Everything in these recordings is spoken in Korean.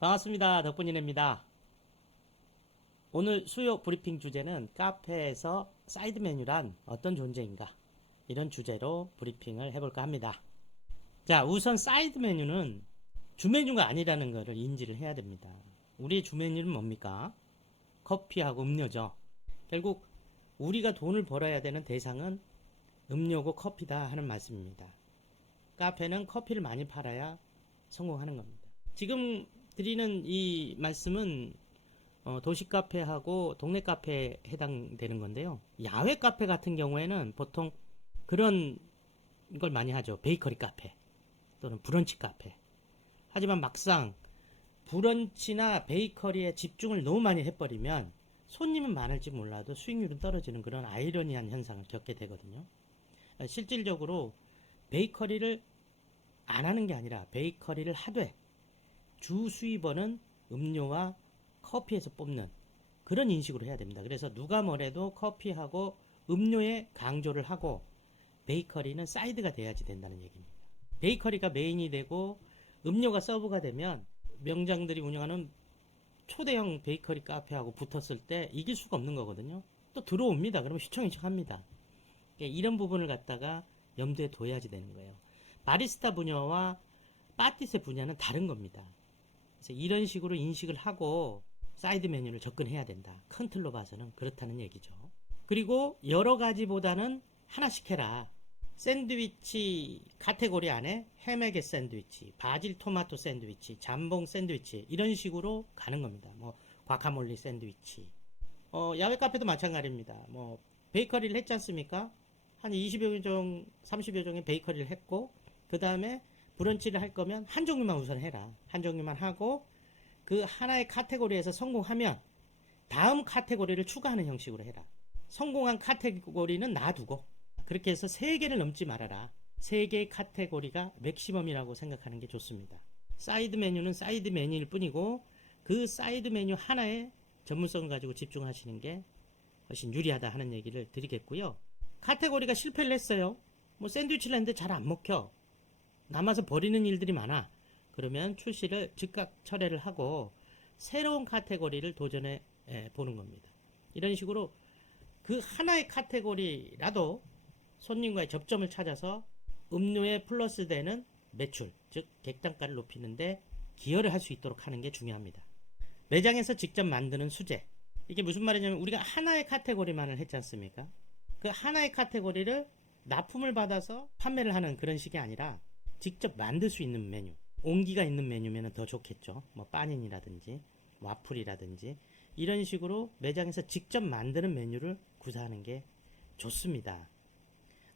반갑습니다. 덕분이네입니다. 오늘 수요 브리핑 주제는 카페에서 사이드 메뉴란 어떤 존재인가, 이런 주제로 브리핑을 해볼까 합니다. 자, 우선 사이드 메뉴는 주 메뉴가 아니라는 것을 인지를 해야 됩니다. 우리의 주 메뉴는 뭡니까? 커피하고 음료죠. 결국 우리가 돈을 벌어야 되는 대상은 음료고 커피다 하는 말씀입니다. 카페는 커피를 많이 팔아야 성공하는 겁니다. 지금 드리는 이 말씀은 도시 카페하고 동네 카페에 해당되는 건데요. 야외 카페 같은 경우에는 보통 그런 걸 많이 하죠. 베이커리 카페 또는 브런치 카페. 하지만 막상 브런치나 베이커리에 집중을 너무 많이 해버리면 손님은 많을지 몰라도 수익률은 떨어지는 그런 아이러니한 현상을 겪게 되거든요. 실질적으로 베이커리를 안 하는 게 아니라 베이커리를 하되 주 수입원은 음료와 커피에서 뽑는 그런 인식으로 해야 됩니다. 그래서 누가 뭐래도 커피하고 음료에 강조를 하고 베이커리는 사이드가 돼야지 된다는 얘기입니다. 베이커리가 메인이 되고 음료가 서브가 되면 명장들이 운영하는 초대형 베이커리 카페하고 붙었을 때 이길 수가 없는 거거든요. 또 들어옵니다. 그러면 휘청휘청합니다. 이런 부분을 갖다가 염두에 둬야지 되는 거예요. 바리스타 분야와 파티세 분야는 다른 겁니다. 그래서 이런 식으로 인식을 하고 사이드 메뉴를 접근해야 된다. 큰 틀로 봐서는 그렇다는 얘기죠. 그리고 여러 가지보다는 하나씩 해라. 샌드위치 카테고리 안에 해메게 샌드위치, 바질 토마토 샌드위치, 잠봉 샌드위치 이런 식으로 가는 겁니다. 뭐 과카몰리 샌드위치. 야외 카페도 마찬가지입니다. 뭐 베이커리를 했지 않습니까? 한 20여 종, 30여 종의 베이커리를 했고 그 다음에 브런치를 할 거면 한 종류만 우선 해라. 한 종류만 하고 그 하나의 카테고리에서 성공하면 다음 카테고리를 추가하는 형식으로 해라. 성공한 카테고리는 놔두고 그렇게 해서 3개를 넘지 말아라. 3개의 카테고리가 맥시멈이라고 생각하는 게 좋습니다. 사이드 메뉴는 사이드 메뉴일 뿐이고 그 사이드 메뉴 하나에 전문성을 가지고 집중하시는 게 훨씬 유리하다 하는 얘기를 드리겠고요. 카테고리가 실패를 했어요. 뭐 샌드위치를 했는데 잘 안 먹혀. 남아서 버리는 일들이 많아. 그러면 출시를 즉각 철회를 하고 새로운 카테고리를 도전해 보는 겁니다. 이런 식으로 그 하나의 카테고리라도 손님과의 접점을 찾아서 음료에 플러스 되는 매출, 즉 객단가를 높이는데 기여를 할 수 있도록 하는 게 중요합니다. 매장에서 직접 만드는 수제. 이게 무슨 말이냐면 우리가 하나의 카테고리만을 했지 않습니까? 그 하나의 카테고리를 납품을 받아서 판매를 하는 그런 식이 아니라 직접 만들 수 있는 메뉴, 온기가 있는 메뉴면 더 좋겠죠. 뭐 빠닌이라든지 와플이라든지 이런 식으로 매장에서 직접 만드는 메뉴를 구사하는 게 좋습니다.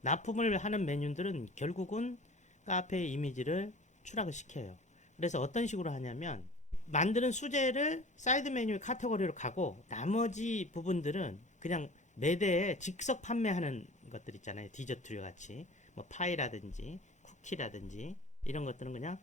납품을 하는 메뉴들은 결국은 카페의 이미지를 추락을 시켜요. 그래서 어떤 식으로 하냐면 만드는 수제를 사이드 메뉴 카테고리로 가고 나머지 부분들은 그냥 매대에 즉석 판매하는 것들 있잖아요. 디저트류 같이 뭐 파이라든지 쿠키라든지 이런 것들은 그냥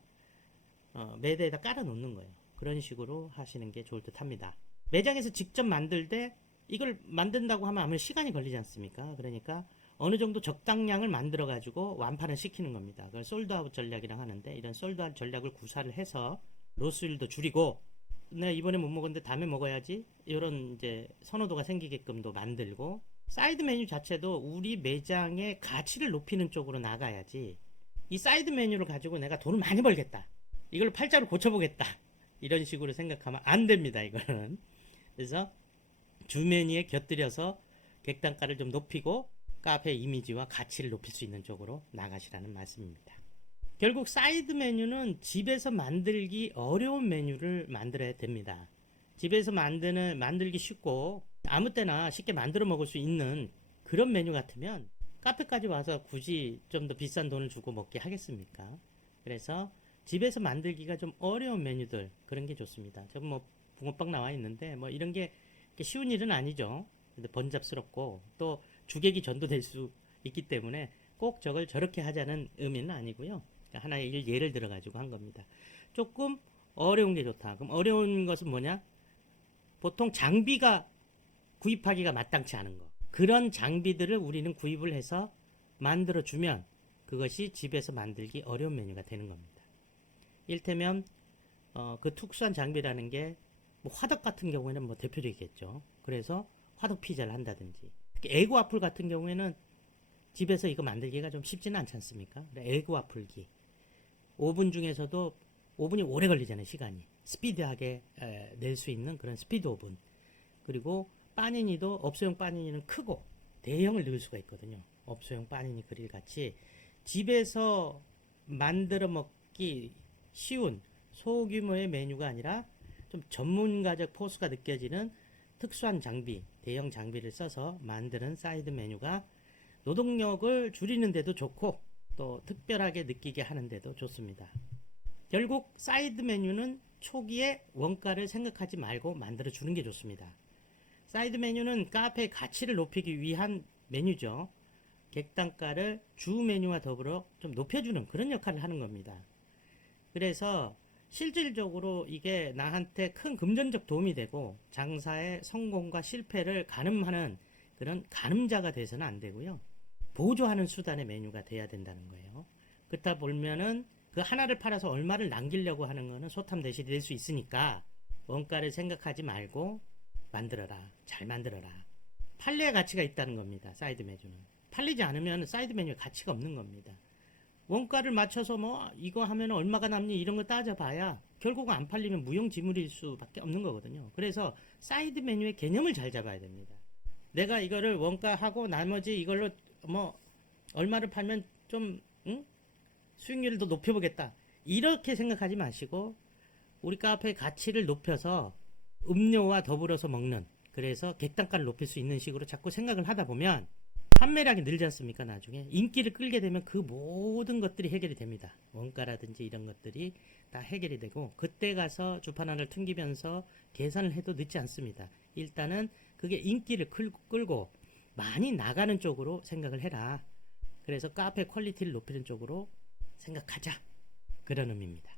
매대에다 깔아 놓는 거예요. 그런 식으로 하시는 게 좋을 듯 합니다. 매장에서 직접 만들 때 이걸 만든다고 하면 아무래도 시간이 걸리지 않습니까? 그러니까 어느 정도 적당량을 만들어 가지고 완판을 시키는 겁니다. 그걸 솔드아웃 전략이라고 하는데 이런 솔드아웃 전략을 구사를 해서 로스율도 줄이고 내가 이번에 못 먹었는데 다음에 먹어야지 이런 이제 선호도가 생기게끔도 만들고 사이드 메뉴 자체도 우리 매장의 가치를 높이는 쪽으로 나가야지 이 사이드 메뉴를 가지고 내가 돈을 많이 벌겠다. 이걸 팔자로 고쳐보겠다. 이런 식으로 생각하면 안 됩니다. 이거는. 그래서 주 메뉴에 곁들여서 객단가를 좀 높이고 카페 이미지와 가치를 높일 수 있는 쪽으로 나가시라는 말씀입니다. 결국 사이드 메뉴는 집에서 만들기 어려운 메뉴를 만들어야 됩니다. 집에서 만들기 쉽고 아무 때나 쉽게 만들어 먹을 수 있는 그런 메뉴 같으면 카페까지 와서 굳이 좀 더 비싼 돈을 주고 먹게 하겠습니까? 그래서 집에서 만들기가 좀 어려운 메뉴들 그런 게 좋습니다. 지금 뭐 붕어빵 나와 있는데 뭐 이런 게 쉬운 일은 아니죠. 근데 번잡스럽고 또 주객이 전도될 수 있기 때문에 꼭 저걸 저렇게 하자는 의미는 아니고요. 그러니까 하나의 예를 들어 가지고 한 겁니다. 조금 어려운 게 좋다. 그럼 어려운 것은 뭐냐? 보통 장비가 구입하기가 마땅치 않은 거. 그런 장비들을 우리는 구입을 해서 만들어주면 그것이 집에서 만들기 어려운 메뉴가 되는 겁니다. 일테면 그 특수한 장비라는 게 뭐 화덕 같은 경우에는 뭐 대표적이겠죠. 그래서 화덕 피자를 한다든지, 특히 에그 와플 같은 경우에는 집에서 이거 만들기가 좀 쉽지는 않지 않습니까? 에그 와플기, 오븐 중에서도 오븐이 오래 걸리잖아요. 시간이 스피드하게 낼 수 있는 그런 스피드 오븐. 그리고 빠니니도 업소용 빠니니는 크고 대형을 넣을 수가 있거든요. 업소용 빠니니 그릴 같이 집에서 만들어 먹기 쉬운 소규모의 메뉴가 아니라 좀 전문가적 포스가 느껴지는 특수한 장비, 대형 장비를 써서 만드는 사이드 메뉴가 노동력을 줄이는데도 좋고 또 특별하게 느끼게 하는데도 좋습니다. 결국 사이드 메뉴는 초기에 원가를 생각하지 말고 만들어 주는 게 좋습니다. 사이드 메뉴는 카페의 가치를 높이기 위한 메뉴죠. 객단가를 주 메뉴와 더불어 좀 높여주는 그런 역할을 하는 겁니다. 그래서 실질적으로 이게 나한테 큰 금전적 도움이 되고 장사의 성공과 실패를 가늠하는 그런 가늠자가 돼서는 안 되고요. 보조하는 수단의 메뉴가 돼야 된다는 거예요. 그렇다 보면은 그 하나를 팔아서 얼마를 남기려고 하는 거는 소탐대실이 될 수 있으니까 원가를 생각하지 말고 만들어라. 잘 만들어라. 판례의 가치가 있다는 겁니다. 사이드 메뉴는. 팔리지 않으면 사이드 메뉴에 가치가 없는 겁니다. 원가를 맞춰서 뭐 이거 하면 얼마가 남니 이런 거 따져봐야 결국은 안 팔리면 무용지물일 수밖에 없는 거거든요. 그래서 사이드 메뉴의 개념을 잘 잡아야 됩니다. 내가 이거를 원가하고 나머지 이걸로 뭐 얼마를 팔면 좀 수익률을 더 높여보겠다. 이렇게 생각하지 마시고 우리 카페의 가치를 높여서 음료와 더불어서 먹는, 그래서 객단가를 높일 수 있는 식으로 자꾸 생각을 하다 보면 판매량이 늘지 않습니까? 나중에 인기를 끌게 되면 그 모든 것들이 해결이 됩니다. 원가라든지 이런 것들이 다 해결이 되고 그때 가서 주판 하나를 튕기면서 계산을 해도 늦지 않습니다. 일단은 그게 인기를 끌고 많이 나가는 쪽으로 생각을 해라. 그래서 카페 퀄리티를 높이는 쪽으로 생각하자. 그런 의미입니다.